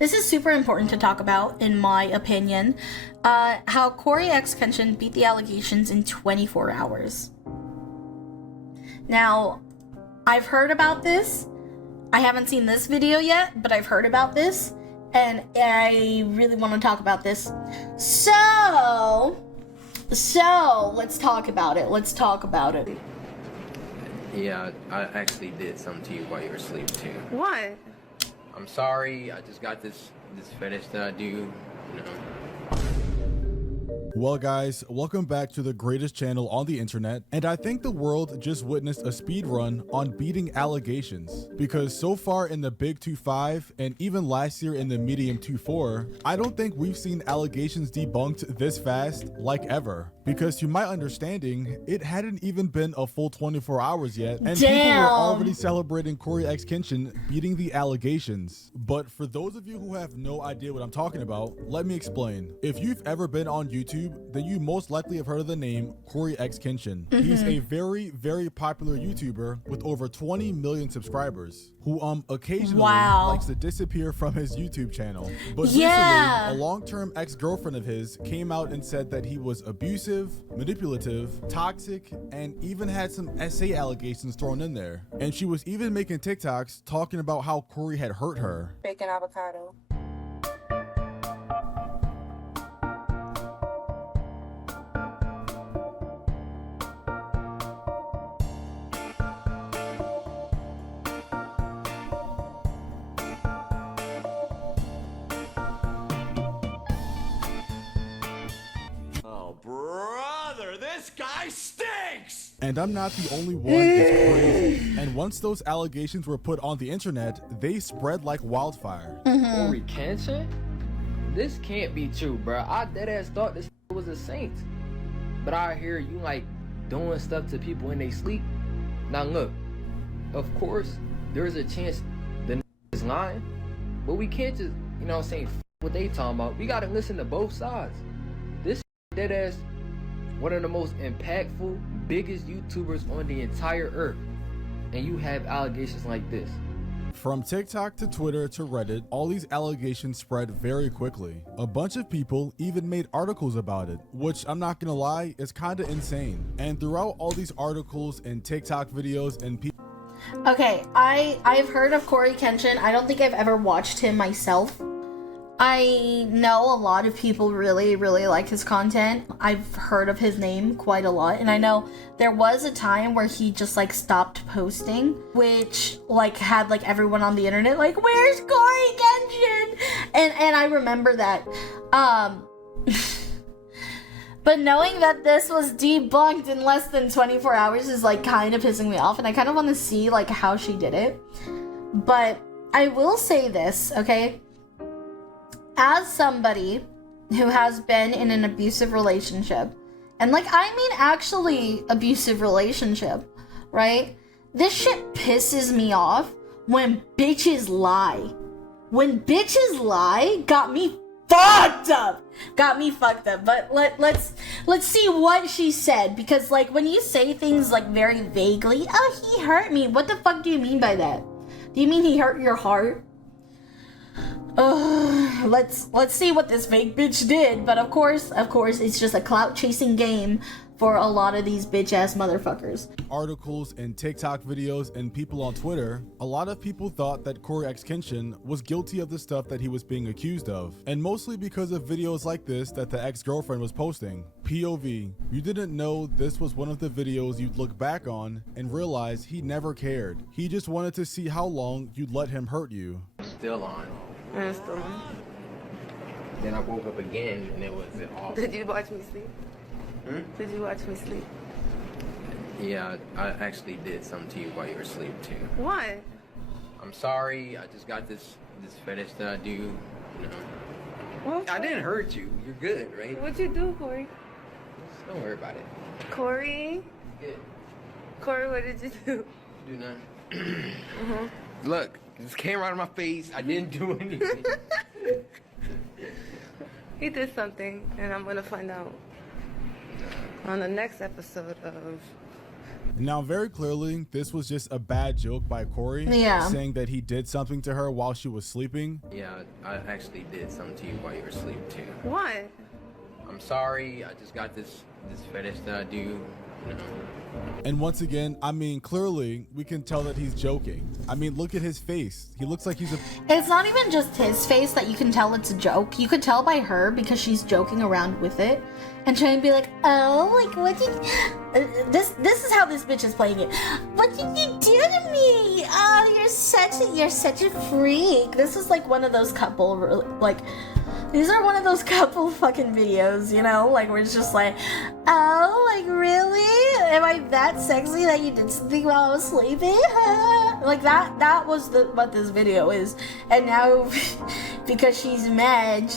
This is super important to talk about, in my opinion. How CoryxKenshin beat the allegations in 24 hours. Now, I've heard about this. I haven't seen this video yet, but I've heard about this, and I really want to talk about this. So let's talk about it. Yeah, I actually did something to you while you were asleep too. What? I'm sorry. I just got this fetish that I do, you know. Well guys, welcome back to the greatest channel on the internet, and I think the world just witnessed a speed run on beating allegations, because so far in the big 2.5 and even last year in the medium 2.4, I don't think we've seen allegations debunked this fast like ever, because to my understanding, it hadn't even been a full 24 hours yet, and people were already celebrating CoryxKenshin beating the allegations. But for those of you who have no idea what I'm talking about, let me explain. If you've ever been on YouTube, then you most likely have heard of the name CoryxKenshin. He's a very, very popular YouTuber with over 20 million subscribers who occasionally likes to disappear from his YouTube channel. But recently, a long-term ex-girlfriend of his came out and said that he was abusive, manipulative, toxic, and even had some SA allegations thrown in there. And she was even making TikToks talking about how Cory had hurt her. Bacon avocado. Brother, this guy stinks! And I'm not the only one. It's crazy. And once those allegations were put on the internet, they spread like wildfire. CoryxKenshin? This can't be true, bro. I deadass thought this was a saint. But I hear you like doing stuff to people when they sleep. Now look, of course, there's a chance the is lying, but we can't just, you know what I'm saying, what they talking about. We gotta listen to both sides. This deadass one of the most impactful, biggest YouTubers on the entire earth, and you have allegations like this. From TikTok to Twitter to Reddit, all these allegations spread very quickly. A bunch of people even made articles about it, which I'm not gonna lie, is kinda insane. And throughout all these articles and TikTok videos and people... Okay, I've heard of CoryxKenshin. I don't think I've ever watched him myself. I know a lot of people really like his content. I've heard of his name quite a lot, and I know there was a time where he just like stopped posting, which like had like everyone on the internet like, where's CoryxKenshin? And I remember that. But knowing that this was debunked in less than 24 hours is like kind of pissing me off, and I kind of want to see like how she did it. But I will say this, okay? As somebody who has been in an abusive relationship, and like, I mean actually abusive relationship, right? This shit pisses me off when bitches lie. When bitches lie, got me fucked up. But let's see what she said, because like when you say things like very vaguely, oh, he hurt me. What the fuck do you mean by that? Do you mean he hurt your heart? Let's see what this fake bitch did. But of course, it's just a clout chasing game for a lot of these bitch ass motherfuckers. Articles and TikTok videos and people on Twitter, a lot of people thought that CoryxKenshin was guilty of the stuff that he was being accused of, and mostly because of videos like this that the ex-girlfriend was posting. POV, you didn't know this was one of the videos you'd look back on and realize he never cared. He just wanted to see how long you'd let him hurt you. Still on. And still on. Then I woke up again and it was off. Did you watch me sleep? Did you watch me sleep? Yeah, I actually did something to you while you were asleep too. What? I'm sorry. I just got this fetish that I do, you know. Well, I didn't hurt you. You're good, right? What'd you do, Cory? Just don't worry about it. Cory? Good. Cory, what did you do? Do nothing. Look, this came right in my face. I didn't do anything. He did something, and I'm gonna find out on the next episode of Now, very clearly, this was just a bad joke by Cory, Yeah. saying that he did something to her while she was sleeping. Yeah, I actually did something to you while you were asleep too. What? I'm sorry. I just got this fetish that I do. You know. And once again, I mean, clearly, we can tell that he's joking. I mean, look at his face. He looks like he's a... It's not even just his face that you can tell it's a joke. You could tell by her because she's joking around with it and trying to be like, oh, like, what did... This is how this bitch is playing it. What did you do to me? Oh, you're such a freak. This is like one of those couple, like... These are one of those couple fucking videos, you know? Like, where it's just like, oh, like, really? Am I that sexy that you did something while I was sleeping? Like, that was what this video is. And now, because she's mad,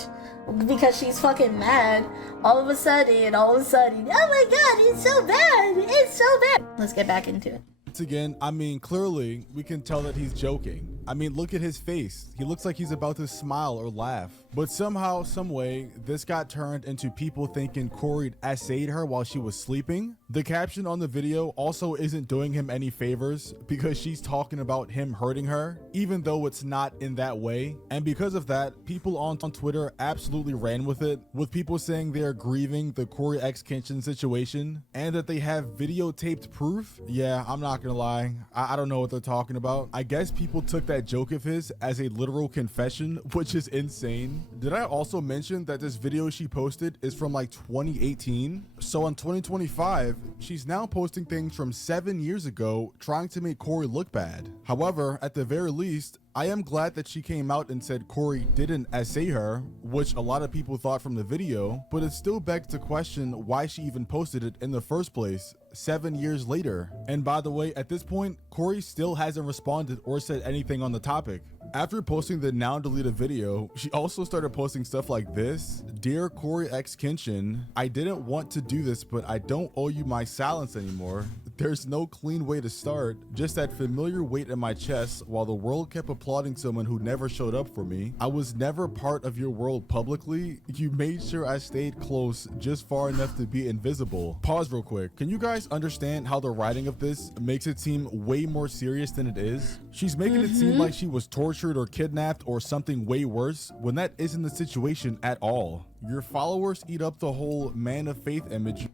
because she's fucking mad, all of a sudden, oh my god, it's so bad! It's so bad! Let's get back into it. Once again, I mean, clearly, we can tell that he's joking. I mean, look at his face. He looks like he's about to smile or laugh. But somehow, some way, this got turned into people thinking Cory essayed her while she was sleeping. The caption on the video also isn't doing him any favors because she's talking about him hurting her, even though it's not in that way. And because of that, people on Twitter absolutely ran with it, with people saying they're grieving the CoryxKenshin situation and that they have videotaped proof. Yeah, I'm not gonna lie. I don't know what they're talking about. I guess people took that joke of his as a literal confession, which is insane. Did I also mention that this video she posted is from like 2018? So in 2025, she's now posting things from 7 years ago trying to make Cory look bad. However, at the very least, I am glad that she came out and said Cory didn't essay her, which a lot of people thought from the video, but it still begs to question why she even posted it in the first place 7 years later. And by the way, at this point, Cory still hasn't responded or said anything on the topic. After posting the now deleted video, she also started posting stuff like this. Dear CoryxKenshin, I didn't want to do this, but I don't owe you my silence anymore. There's no clean way to start, just that familiar weight in my chest while the world kept applauding someone who never showed up for me. I was never part of your world publicly. You made sure I stayed close, just far enough to be invisible. Pause real quick. Can you guys understand how the writing of this makes it seem way more serious than it is? She's making it seem like she was tortured or kidnapped or something way worse, when that isn't the situation at all. Your followers eat up the whole man of faith image.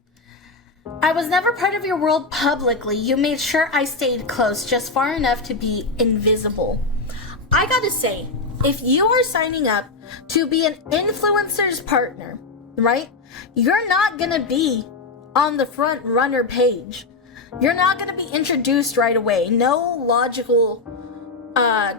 I was never part of your world publicly. You made sure I stayed close, just far enough to be invisible. I gotta say, if you are signing up to be an influencer's partner, right? You're not gonna be on the front runner page. You're not gonna be introduced right away. No logical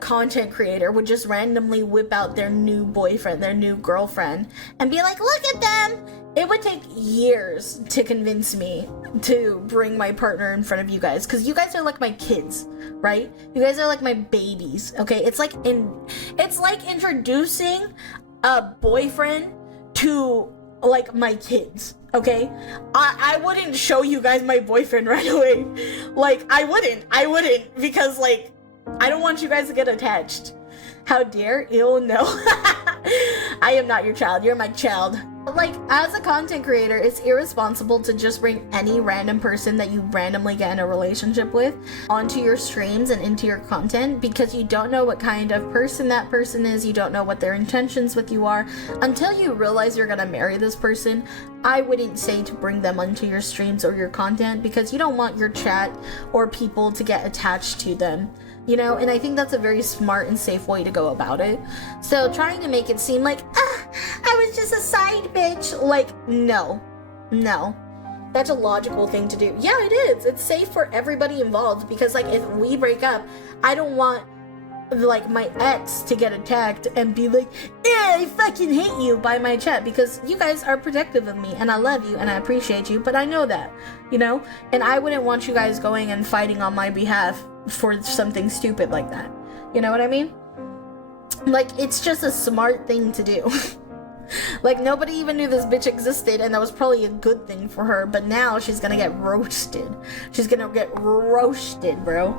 content creator would just randomly whip out their new boyfriend, their new girlfriend, and be like, look at them. It would take years to convince me to bring my partner in front of you guys, because you guys are like my kids, right? You guys are like my babies, okay? It's like introducing a boyfriend to like my kids, okay? I wouldn't show you guys my boyfriend right away. Like, I wouldn't, because like, I don't want you guys to get attached. How dare? Ew, no. I am not your child. You're my child. Like, as a content creator, it's irresponsible to just bring any random person that you randomly get in a relationship with onto your streams and into your content, because you don't know what kind of person that person is. You don't know what their intentions with you are. Until you realize you're gonna marry this person, I wouldn't say to bring them onto your streams or your content, because you don't want your chat or people to get attached to them. You know, and I think that's a very smart and safe way to go about it. So trying to make it seem like, I was just a side bitch, like, no. That's a logical thing to do. Yeah, it is. It's safe for everybody involved, because like, if we break up, I don't want like my ex to get attacked and be like, yeah, I fucking hate you by my chat, because you guys are protective of me and I love you and I appreciate you, but I know that, you know, and I wouldn't want you guys going and fighting on my behalf for something stupid like that. You know what I mean? Like, it's just a smart thing to do. Like, nobody even knew this bitch existed, and that was probably a good thing for her, but now she's gonna get roasted. She's gonna get roasted, bro.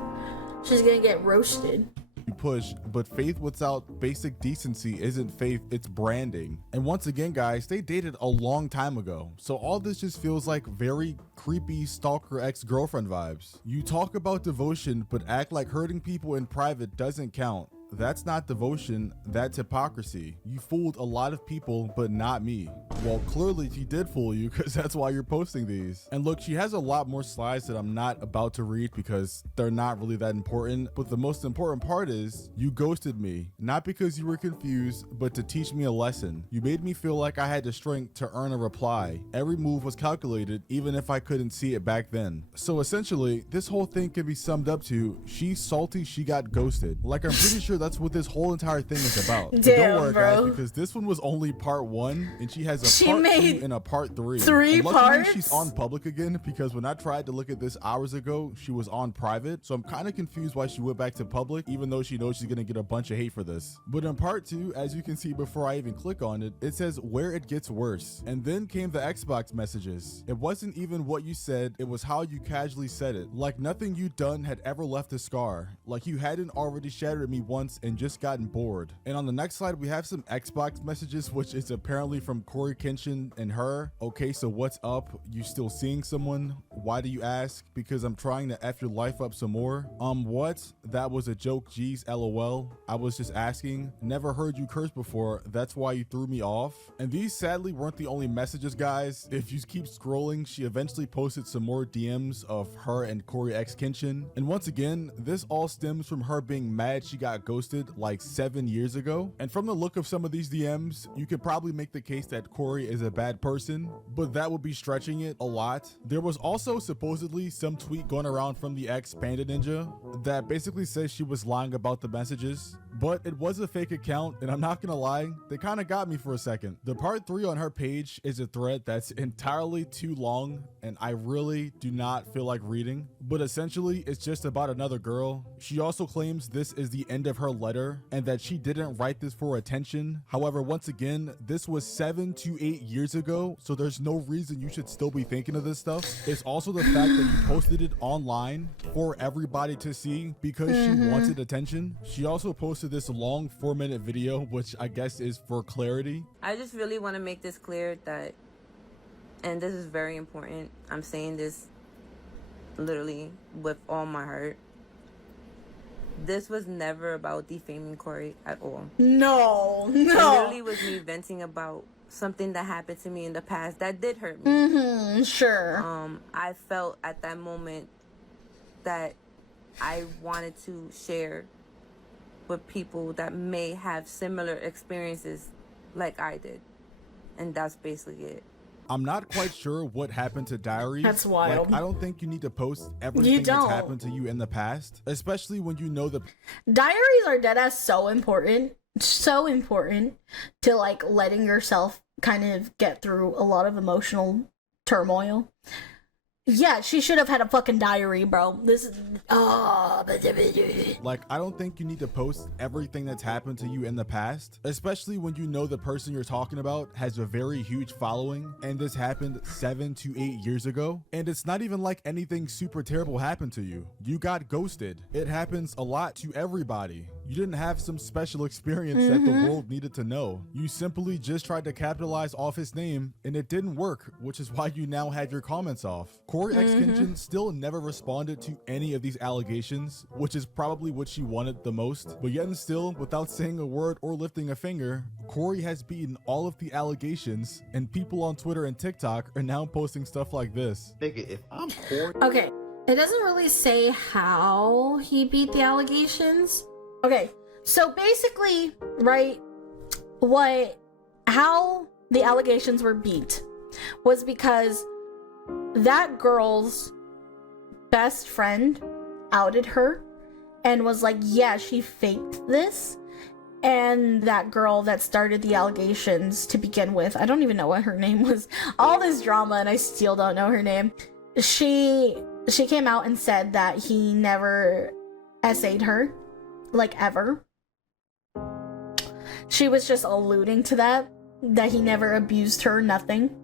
She's gonna get roasted. you push, but faith without basic decency isn't faith, it's branding. And once again, guys, they dated a long time ago, so all this just feels like very creepy stalker ex-girlfriend vibes. You talk about devotion, but act like hurting people in private doesn't count. That's not devotion, that's hypocrisy. You fooled a lot of people, but not me. Well, clearly she did fool you, because that's why you're posting these. And look, she has a lot more slides that I'm not about to read because they're not really that important, but the most important part is you ghosted me, not because you were confused, but to teach me a lesson. You made me feel like I had the strength to earn a reply. Every move was calculated, even if I couldn't see it back then. So essentially, this whole thing can be summed up to, she's salty she got ghosted. Like, I'm pretty sure that's what this whole entire thing is about. But Damn, don't worry, bro. guys, because this one was only part 1, and she has a She part made 2 and a part 3. 3 and luckily, parts? she's on public again, because when I tried to look at this hours ago, she was on private. So I'm kind of confused why she went back to public, even though she knows she's gonna get a bunch of hate for this. But in part 2, as you can see before I even click on it, it says where it gets worse. And then came the Xbox messages. It wasn't even what you said, it was how you casually said it. Like nothing you'd done had ever left a scar. Like you hadn't already shattered me once and just gotten bored. And on the next slide, we have some Xbox messages, which is apparently from CoryxKenshin and her. Okay, so what's up? You still seeing someone? Why do you ask? Because I'm trying to F your life up some more. What? That was a joke, geez, LOL. I was just asking. Never heard you curse before. That's why you threw me off. And these sadly weren't the only messages, guys. If you keep scrolling, she eventually posted some more DMs of her and CoryxKenshin. And once again, this all stems from her being mad she got ghosted like 7 years ago. And from the look of some of these DMs, you could probably make the case that Cory is a bad person, but that would be stretching it a lot. There was also supposedly some tweet going around from the ex Panda Ninja that basically says she was lying about the messages, but it was a fake account, and I'm not gonna lie, they kind of got me for a second. The part 3 on her page is a thread that's entirely too long, and I really do not feel like reading, but essentially it's just about another girl. She also claims this is the end of her letter and that she didn't write this for attention. However, once again, this was 7 to 8 years ago, so there's no reason you should still be thinking of this stuff. It's also the fact that you posted it online for everybody to see because she wanted attention. She also posted this long 4-minute video, which I guess is for clarity. I just really want to make this clear that, and this is very important, I'm saying this literally with all my heart, this was never about defaming Cory at all. No. It literally was me venting about something that happened to me in the past that did hurt me. Sure. I felt at that moment that I wanted to share with people that may have similar experiences like I did. And that's basically it. I'm not quite sure what happened to diaries. That's wild. Like, I don't think you need to post everything that's happened to you in the past, especially when you know the Diaries are deadass so important to like letting yourself kind of get through a lot of emotional turmoil. Yeah, she should have had a fucking diary, bro. This is like, I don't think you need to post everything that's happened to you in the past, especially when you know the person you're talking about has a very huge following and this happened 7 to 8 years ago. And it's not even like anything super terrible happened to you. You got ghosted. It happens a lot to everybody. You didn't have some special experience that the world needed to know. You simply just tried to capitalize off his name and it didn't work, which is why you now have your comments off. CoryxKenshin still never responded to any of these allegations, which is probably what she wanted the most. But yet and still, without saying a word or lifting a finger, Cory has beaten all of the allegations, and people on Twitter and TikTok are now posting stuff like this. Nigga, if I'm Cory. okay. It doesn't really say how he beat the allegations. Okay, so basically, right, how the allegations were beat was because that girl's best friend outed her and was like, yeah, she faked this. And that girl that started the allegations to begin with, I don't even know what her name was, all this drama and I still don't know her name. She came out and said that he never essayed her, like ever. She was just alluding to that he never abused her, nothing.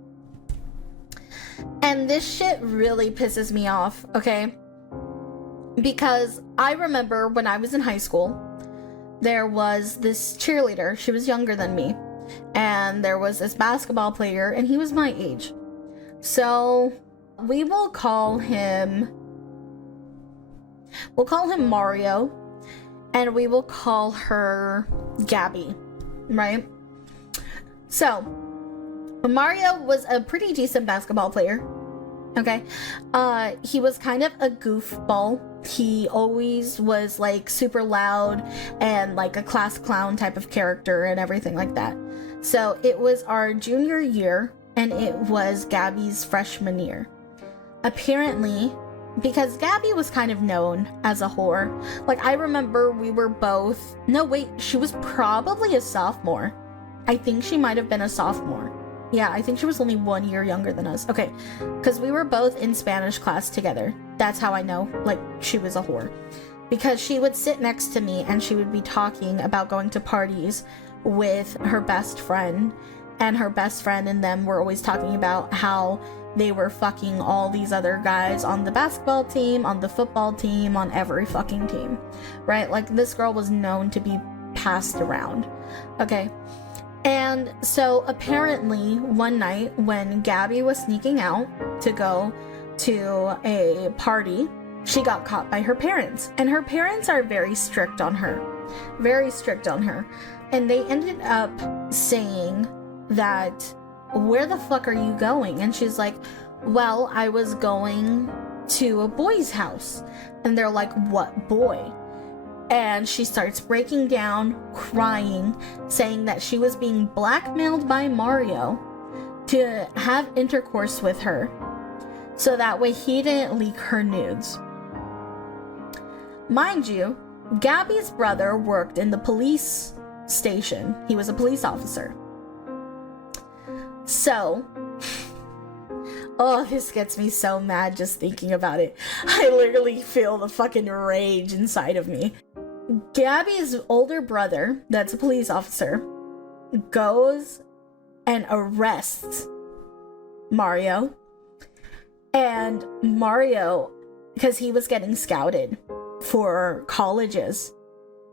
And this shit really pisses me off, okay? Because I remember when I was in high school, there was this cheerleader. She was younger than me. And there was this basketball player, and he was my age. So we will call him Mario, and we will call her Gabby, right? So Mario was a pretty decent basketball player. Okay. He was kind of a goofball. He always was like super loud and like a class clown type of character and everything like that. So it was our junior year, and it was Gabby's freshman year. Apparently, because Gabby was kind of known as a whore, like I remember we were both, no wait, she was probably a sophomore. I think she might have been a sophomore. Yeah, I think she was only 1 year younger than us. Okay, because we were both in Spanish class together. That's how I know, like, she was a whore. Because she would sit next to me and she would be talking about going to parties with her best friend. And her best friend and them were always talking about how they were fucking all these other guys on the basketball team, on the football team, on every fucking team. Right? Like, this girl was known to be passed around. Okay. And so apparently one night when Gabby was sneaking out to go to a party, she got caught by her parents. And her parents are very strict on her. Very strict on her. And they ended up saying that, where the fuck are you going? And she's like, well, I was going to a boy's house. And they're like, what boy? And she starts breaking down, crying, saying that she was being blackmailed by Mario to have intercourse with her so that way he didn't leak her nudes. Mind you, Gabby's brother worked in the police station. He was a police officer. So, oh, this gets me so mad just thinking about it. I literally feel the fucking rage inside of me. Gabby's older brother, that's a police officer, goes and arrests Mario. And Mario, because he was getting scouted for colleges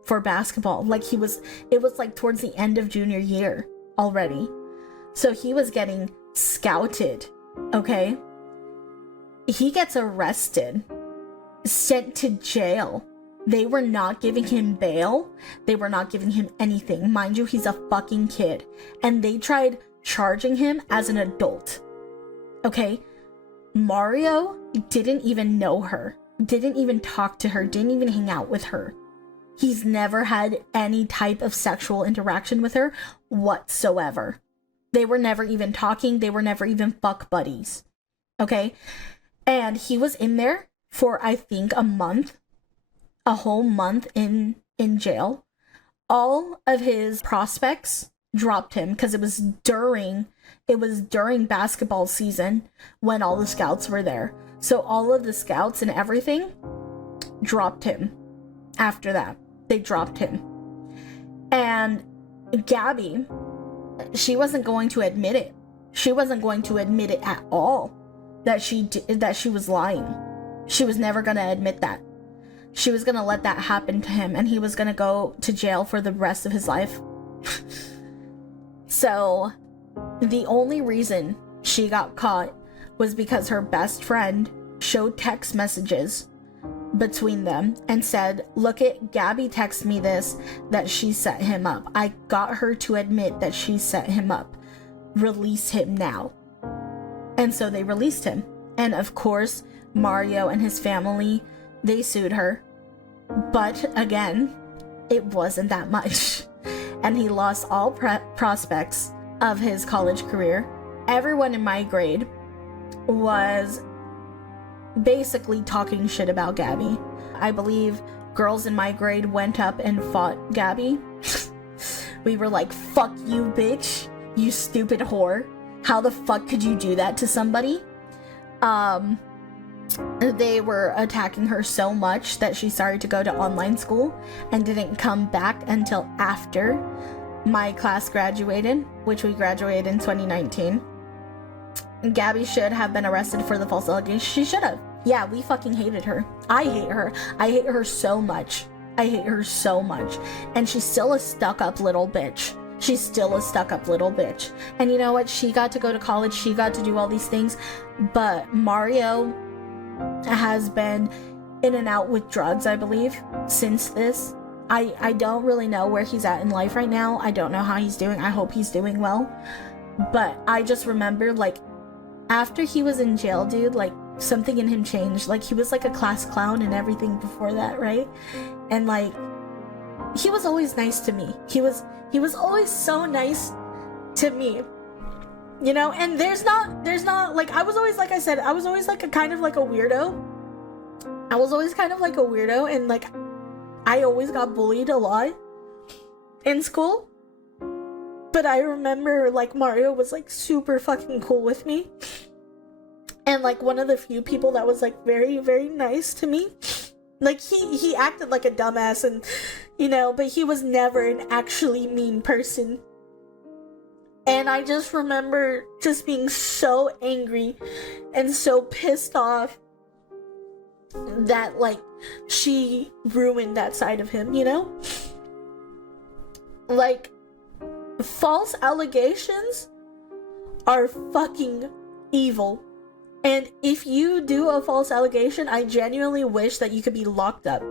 for basketball, like it was like towards the end of junior year already. So he was getting scouted, okay? He gets arrested, sent to jail. They were not giving him bail. They were not giving him anything. Mind you, he's a fucking kid. And they tried charging him as an adult. Okay? Mario didn't even know her. Didn't even talk to her. Didn't even hang out with her. He's never had any type of sexual interaction with her whatsoever. They were never even talking. They were never even fuck buddies. Okay? And he was in there for, I think, a month. A whole month in jail. All of his prospects dropped him because it was during basketball season when all the scouts were there. So all of the scouts and everything dropped him. After that, they dropped him. And Gabby, she wasn't going to admit it. She wasn't going to admit it at all that she was lying. She was never going to admit that. She was going to let that happen to him, and he was going to go to jail for the rest of his life. So, the only reason she got caught was because her best friend showed text messages between them and said, look at Gabby texted me this, that she set him up. I got her to admit that she set him up. Release him now. And so they released him. And of course, Mario and his family, they sued her. But again, it wasn't that much. And he lost all prospects of his college career. Everyone in my grade was basically talking shit about Gabby. I believe girls in my grade went up and fought Gabby. We were like, fuck you, bitch. You stupid whore. How the fuck could you do that to somebody? They were attacking her so much that she started to go to online school and didn't come back until after my class graduated, which we graduated in 2019. Gabby should have been arrested for the false allegations. She should have. Yeah, we fucking hated her. I hate her. I hate her so much. I hate her so much. And she's still a stuck-up little bitch. She's still a stuck-up little bitch. And you know what? She got to go to college. She got to do all these things. But Mario has been in and out with drugs, I believe, since this. I don't really know where he's at in life right now. I don't know how he's doing. I hope he's doing well. But I just remember, like, after he was in jail, dude, like, something in him changed. Like, he was like a class clown and everything before that, right? And like, he was always nice to me. He was always so nice to me, you know. And there's not like, I was always, like I said, I was always like a kind of like a weirdo. I was always kind of like a weirdo, and like, I always got bullied a lot in school. But I remember, like, Mario was like super fucking cool with me, and like one of the few people that was like very, very nice to me. Like, he acted like a dumbass, and you know, but he was never an actually mean person. And I just remember just being so angry and so pissed off that, like, she ruined that side of him, you know? Like, false allegations are fucking evil. And if you do a false allegation, I genuinely wish that you could be locked up.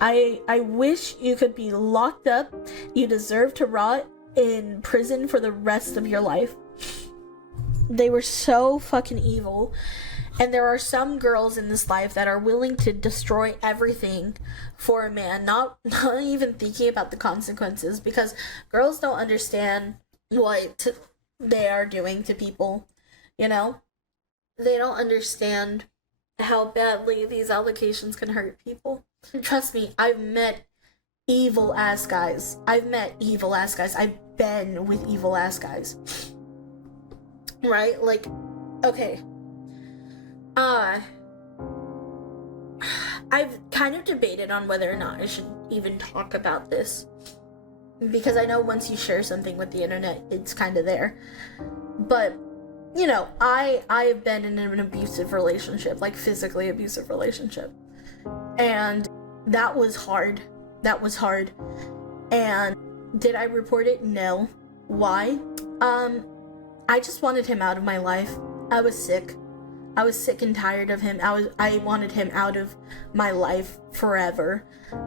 I wish you could be locked up. You deserve to rot in prison for the rest of your life. They were so fucking evil. And there are some girls in this life that are willing to destroy everything for a man, not even thinking about the consequences, because girls don't understand what they are doing to people, you know? They don't understand how badly these allegations can hurt people. Trust me, I've met evil ass guys. I've been with evil ass guys. Right? Like, okay. I've kind of debated on whether or not I should even talk about this, because I know once you share something with the internet, it's kind of there. But, you know, I've been in an abusive relationship, like physically abusive relationship, and that was hard. And did I report it? No. Why? I just wanted him out of my life. I was sick and tired of him. I wanted him out of my life forever.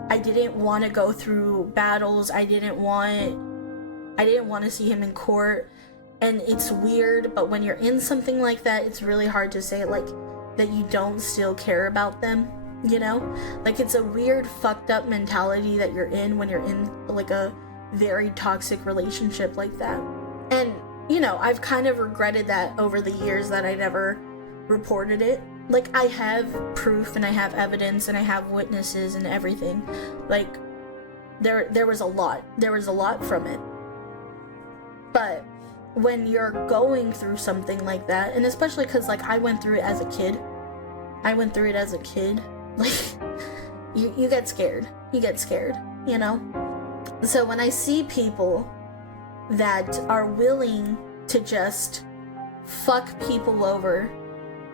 I didn't want to go through battles. I didn't want to see him in court. And it's weird, but when you're in something like that, it's really hard to say, like, that you don't still care about them, you know? Like, it's a weird, fucked up mentality that you're in when you're in, like, a very toxic relationship like that. And, you know, I've kind of regretted that over the years that I never reported it. Like, I have proof and I have evidence and I have witnesses and everything. Like, there was a lot from it. But when you're going through something like that, and especially because, like, I went through it as a kid, like, you get scared, you know? So when I see people that are willing to just fuck people over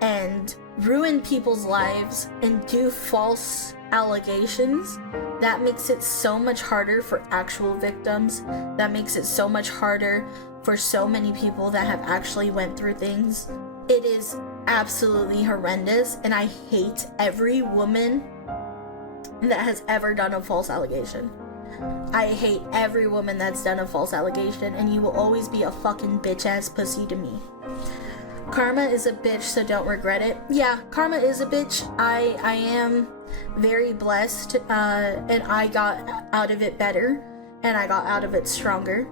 and ruin people's lives and do false allegations, that makes it so much harder for actual victims. That makes it so much harder for so many people that have actually went through things. It is absolutely horrendous, and I hate every woman that has ever done a false allegation. I hate every woman that's done a false allegation, and you will always be a fucking bitch ass pussy to me. Karma is a bitch, so don't regret it. Yeah, karma is a bitch. I am very blessed, and I got out of it better, and I got out of it stronger.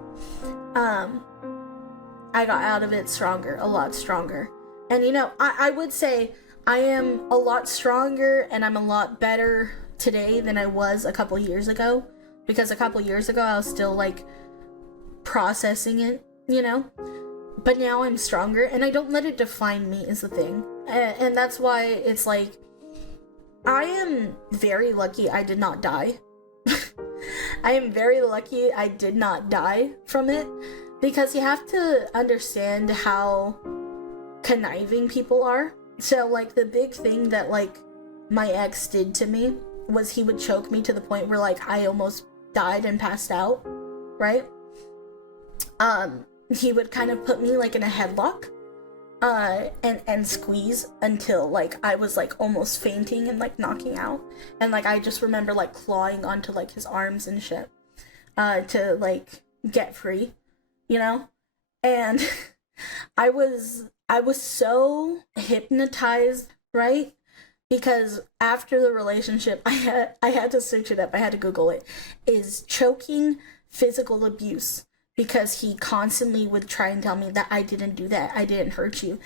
I got out of it stronger, a lot stronger. And you know, I would say I am a lot stronger and I'm a lot better today than I was a couple years ago. Because a couple years ago I was still, like, processing it, you know? But now I'm stronger and I don't let it define me, is the thing. And that's why it's like, I am very lucky I did not die. I am very lucky I did not die from it. Because you have to understand how conniving people are. So, like, the big thing that, like, my ex did to me was he would choke me to the point where like I almost died and passed out, right? He would kind of put me like in a headlock and squeeze until like I was like almost fainting and like knocking out, and like I just remember like clawing onto like his arms and shit to like get free, you know. And I was so hypnotized, right? Because after the relationship, I had to search it up, I had to Google it. Is choking physical abuse? Because he constantly would try and tell me that I didn't do that, I didn't hurt you,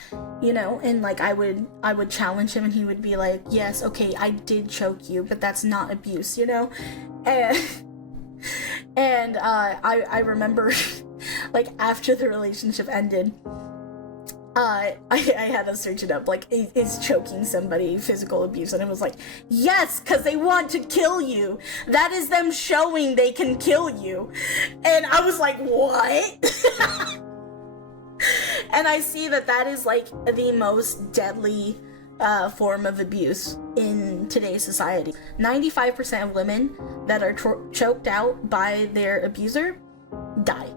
you know. And like I would challenge him, and he would be like, yes, okay, I did choke you, but that's not abuse, you know. And I remember like after the relationship ended, I had to search it up, like, is choking somebody physical abuse? And it was like, yes, because they want to kill you. That is them showing they can kill you. And I was like, what? And I see that is like the most deadly form of abuse in today's society. 95% of women that are choked out by their abuser die.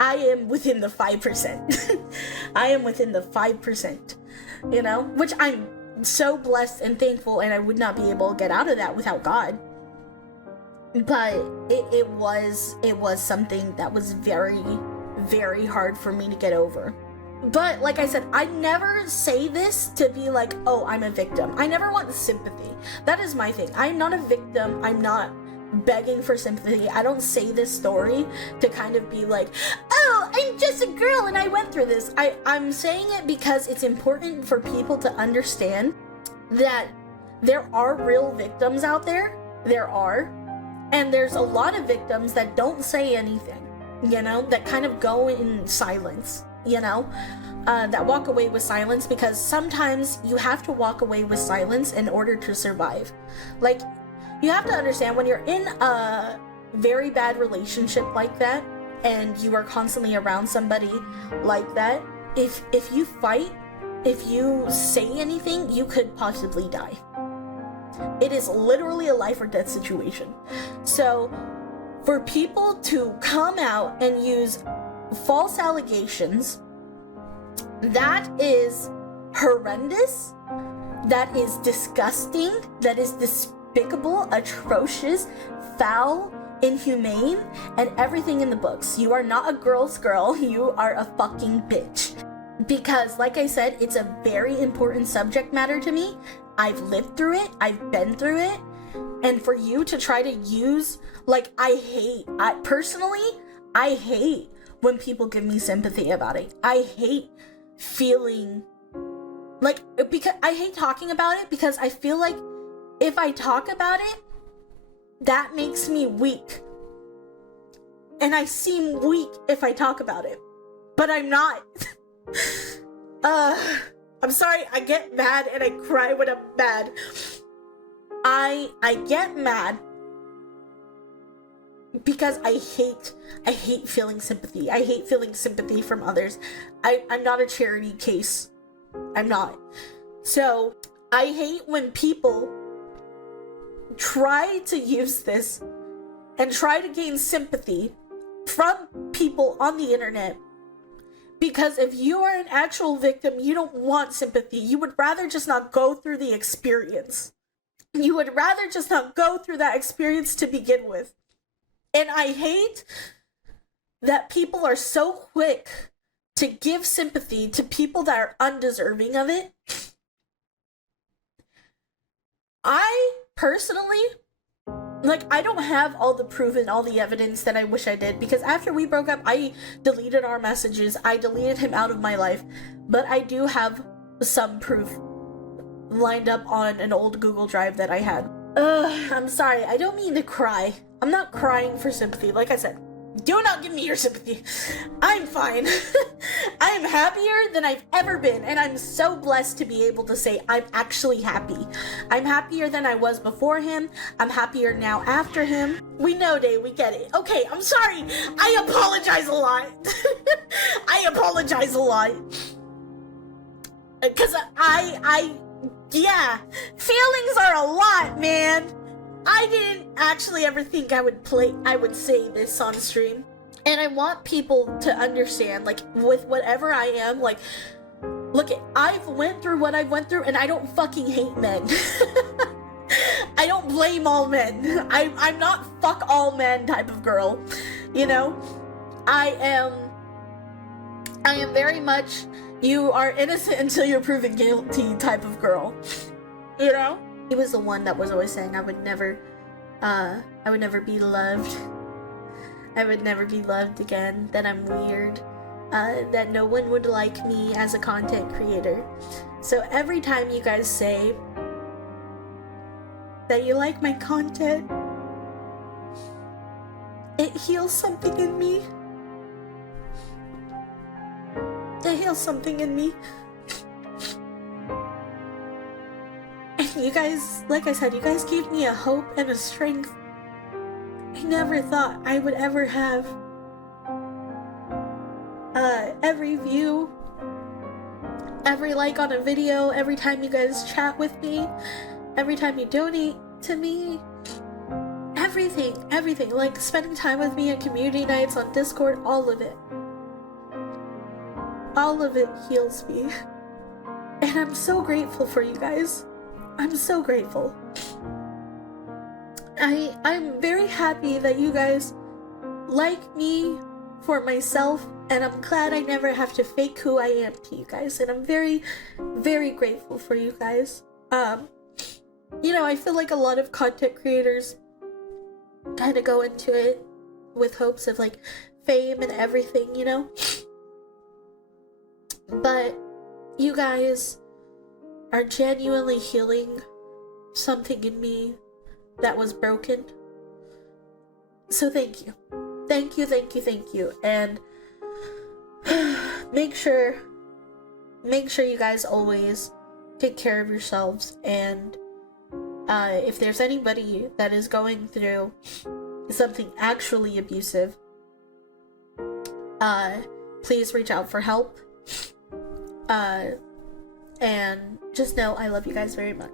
I am within the 5%. I am within the 5%, you know, which I'm so blessed and thankful, and I would not be able to get out of that without God. But it was something that was very, very hard for me to get over. But like I said, I never say this to be like, oh, I'm a victim. I never want sympathy. That is my thing. I'm not a victim. I'm not begging for sympathy. I don't say this story to kind of be like, oh, I'm just a girl and I went through this. I'm saying it because it's important for people to understand that there are real victims out there. There are. And there's a lot of victims that don't say anything, you know, that kind of go in silence, you know, that walk away with silence, because sometimes you have to walk away with silence in order to survive. Like, you have to understand, when you're in a very bad relationship like that, and you are constantly around somebody like that, if you fight, if you say anything, you could possibly die. It is literally a life or death situation. So for people to come out and use false allegations, that is horrendous, that is disgusting, that is despicable, atrocious, foul, inhumane, and everything in the books. You are not a girl's girl, you are a fucking bitch. Because like I said, it's a very important subject matter to me. I've lived through it, I've been through it, and for you to try to use, like, I hate when people give me sympathy about it. I hate feeling like, because I hate talking about it, because I feel like if I talk about it, that makes me weak. And I seem weak if I talk about it. But I'm not. I'm sorry, I get mad and I cry when I'm mad. I get mad because I hate feeling sympathy. I hate feeling sympathy from others. I'm not a charity case. I'm not. So I hate when people try to use this and try to gain sympathy from people on the internet. Because if you are an actual victim, you don't want sympathy. You would rather just not go through the experience. You would rather just not go through that experience to begin with. And I hate that people are so quick to give sympathy to people that are undeserving of it. I personally, like, I don't have all the proof and all the evidence that I wish I did, because after we broke up, I deleted our messages, I deleted him out of my life, but I do have some proof lined up on an old Google Drive that I had. I'm sorry, I don't mean to cry. I'm not crying for sympathy. Like I said, do not give me your sympathy. I'm fine. I am happier than I've ever been, and I'm so blessed to be able to say I'm actually happy. I'm happier than I was before him. I'm happier now after him. We know, Day, we get it. Okay, I'm sorry. I apologize a lot. I apologize a lot. Because Yeah, feelings are a lot, man. I didn't actually ever think I would say this on stream. And I want people to understand, like, with whatever I am, like, look, I've went through what I've went through, and I don't fucking hate men. I don't blame all men. I'm not fuck all men type of girl, you know? I am very much, you are innocent until you're proven guilty type of girl, you know? He was the one that was always saying I would never be loved. I would never be loved again, that I'm weird, that no one would like me as a content creator. So every time you guys say that you like my content, it heals something in me. It heals something in me. And you guys, like I said, you guys gave me a hope and a strength I never thought I would ever have. Every view, every like on a video, every time you guys chat with me, every time you donate to me, everything, like spending time with me at community nights on Discord, all of it heals me. And I'm so grateful for you guys. I'm so grateful. I'm very happy that you guys like me for myself, and I'm glad I never have to fake who I am to you guys, and I'm very, very grateful for you guys. You know, I feel like a lot of content creators kind of go into it with hopes of like fame and everything, you know? But you guys are genuinely healing something in me that was broken. So thank you. Thank you. And make sure you guys always take care of yourselves, and if there's anybody that is going through something actually abusive, please reach out for help. And just know I love you guys very much.